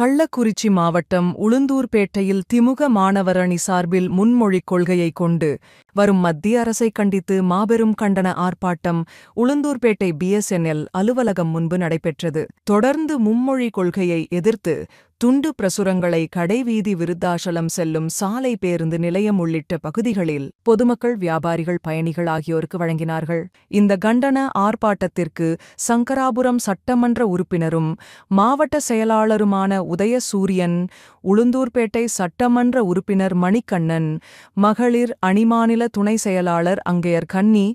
கள்ளக்குறிச்சி மாவட்டம் உளுந்தூர்பேட்டையில் திமுக மாணவர் அணி சார்பில் முன்மொழிக் கொள்கையை கொண்டு வரும் மத்திய அரசை கண்டித்து மாபெரும் கண்டன ஆர்ப்பாட்டம் உளுந்தூர்பேட்டை பிஎஸ்என்எல் அலுவலகம் முன்பு நடைபெற்றது. தொடர்ந்து மும்மொழி கொள்கையை எதிர்த்து துண்டு பிரசுரங்களை கடைவீதி விருத்தாசலம் செல்லும் சாலை பேருந்து நிலையம் உள்ளிட்ட பகுதிகளில் பொதுமக்கள், வியாபாரிகள், பயணிகள் ஆகியோருக்கு வழங்கினார்கள். இந்த கண்டன ஆர்ப்பாட்டத்திற்கு சங்கராபுரம் சட்டமன்ற உறுப்பினரும் மாவட்ட செயலாளருமான உதயசூரியன், உளுந்தூர்பேட்டை சட்டமன்ற உறுப்பினர் மணிகண்ணன், மகளிர் அணிமாநில துணை செயலாளர் அங்கையர் கன்னி,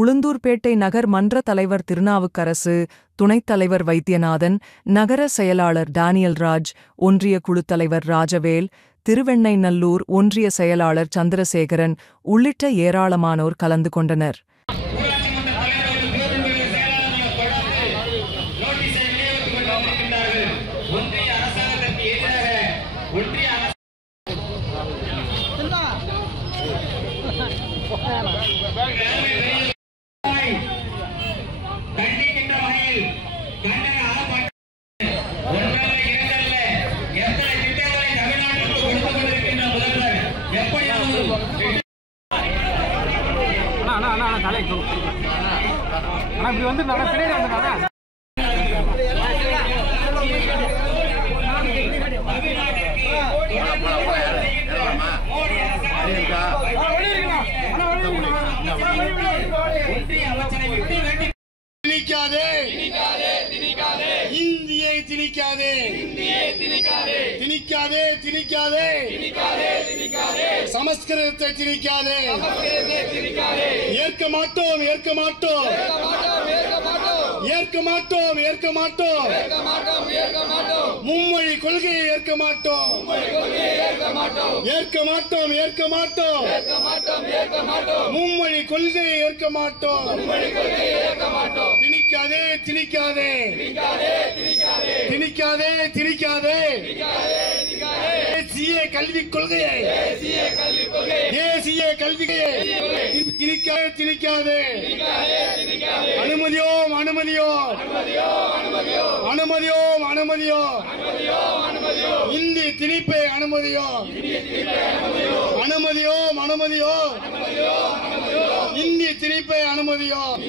உளுந்தூர்பேட்டை நகர் மன்ற தலைவர் திருநாவுக்கரசு, துணைத் தலைவர் வைத்தியநாதன், நகர செயலாளர் டானியல் ராஜ், ஒன்றிய குழு தலைவர் ராஜவேல், திருவெண்ணைநல்லூர் ஒன்றிய செயலாளர் சந்திரசேகரன் உள்ளிட்ட ஏராளமானோர் கலந்து கொண்டனர். இந்தியை திணிக்காதே, திணிக்காதே, திணிக்காதே, சமஸ்கிருதத்தை திணிக்காதே, ஏற்க மாட்டோம், ஏற்க மாட்டோம், ஏற்க மாட்டோம், ஏற்க மாட்டோம், மும்மொழி கொள்கையை ஏற்க மாட்டோம், ஏற்க மாட்டோம், ஏற்க மாட்டோம், மும்மொழி கொள்கையை ஏற்க மாட்டோம், திணிக்காதே, திணிக்காதே, திணிக்காதே, திணிக்காதே, தேசிய கல்விக் கொள்கையை, தேசிய கல்வியை திணிக்காதே, திணிக்காதே, அனுமதியோம், அனுமதியோம், அனுமதியோம், அனுமதியோம், இந்தி திணிப்பை அனுமதியோம், அனுமதியோம், அனுமதியோம், இந்தி திணிப்பை அனுமதியோம்.